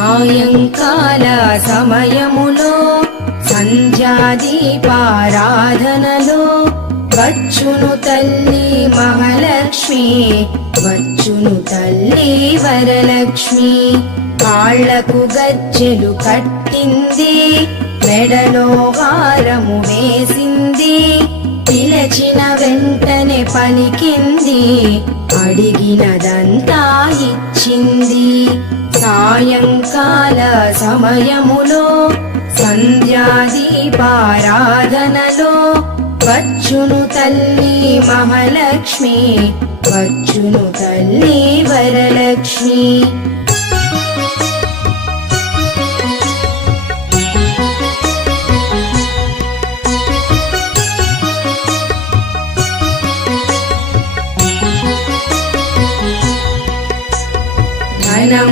సాయంకాల సమయములో సంధ్యాదీపారాధనలో వచ్చును తల్లి మహాలక్ష్మి, వచ్చును తల్లి వరలక్ష్మి. కాళ్లకు గజ్జెలు కట్టింది, మెడలో హారము వేసింది, పిలచిన వెంటనే పలికింది, అడిగినదంతా ఇచ్చింది. సాయంకాల సమయములో సంధ్యాదీపారాధనలో వచ్చును తల్లి మహాలక్ష్మి, వచ్చును తల్లి వరలక్ష్మి.